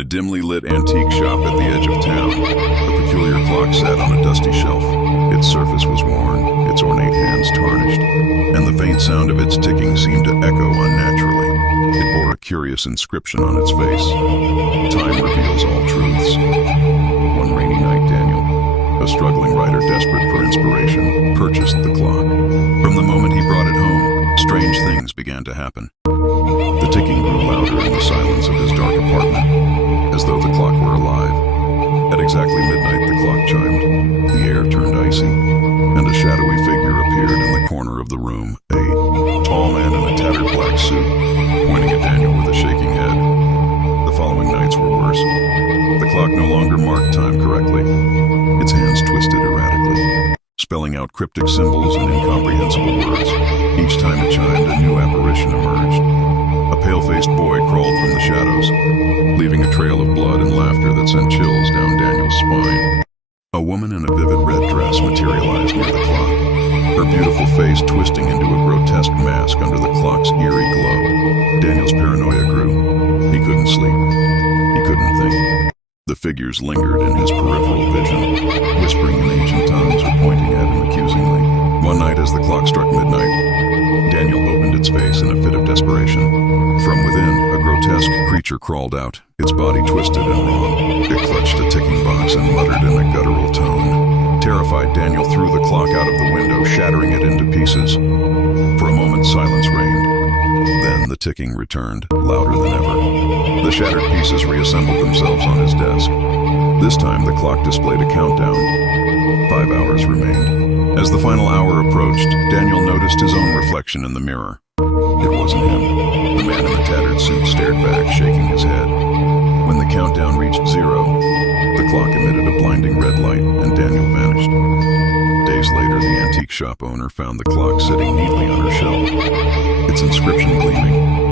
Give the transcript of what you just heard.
a dimly lit antique shop at the edge of town, a peculiar clock sat on a dusty shelf. Its surface was worn, its ornate hands tarnished, and the faint sound of its ticking seemed to echo unnaturally. It bore a curious inscription on its face. Time reveals all truths. One rainy night, Daniel, a struggling writer desperate for inspiration, purchased the clock. From the moment he brought it home, strange things began to happen. The ticking grew louder in the silence of his dark apartment, as though the clock were alive. At exactly midnight, the clock chimed, the air turned icy, and a shadowy figure appeared in the corner of the room, a tall man in a tattered black suit, pointing at Daniel with a shaking head. The following nights were worse. The clock no longer marked time correctly. Its hands twisted erratically, spelling out cryptic symbols and incomprehensible words. Each time it chimed, a new apparition emerged. A pale-faced boy crawled from the shadows, leaving a trail of blood and laughter that sent chills down Daniel's spine. A woman in a vivid red dress materialized near the clock, her beautiful face twisting into a grotesque mask under the clock's eerie glow. Daniel's paranoia grew. He couldn't sleep. He couldn't think. The figures lingered in his peripheral vision, whispering in ancient tongues or pointing at him accusingly. One night as the clock struck midnight, Daniel opened its face in a fit of desperation. From within, a grotesque creature crawled out, its body twisted and wrong. It clutched a ticking box and muttered in a guttural tone. Terrified, Daniel threw the clock out of the window, shattering it into pieces. For a moment, silence reigned. Then the ticking returned, louder than ever. The shattered pieces reassembled themselves on his desk. This time, the clock displayed a countdown. 5 hours remained. As the final hour approached, Daniel noticed his own reflection in the mirror. It wasn't him. The man in the tattered suit stared back, shaking his head. When the countdown reached 0, the clock emitted a blinding red light, and Daniel vanished. Days later, the antique shop owner found the clock sitting neatly on her shelf, its inscription gleaming.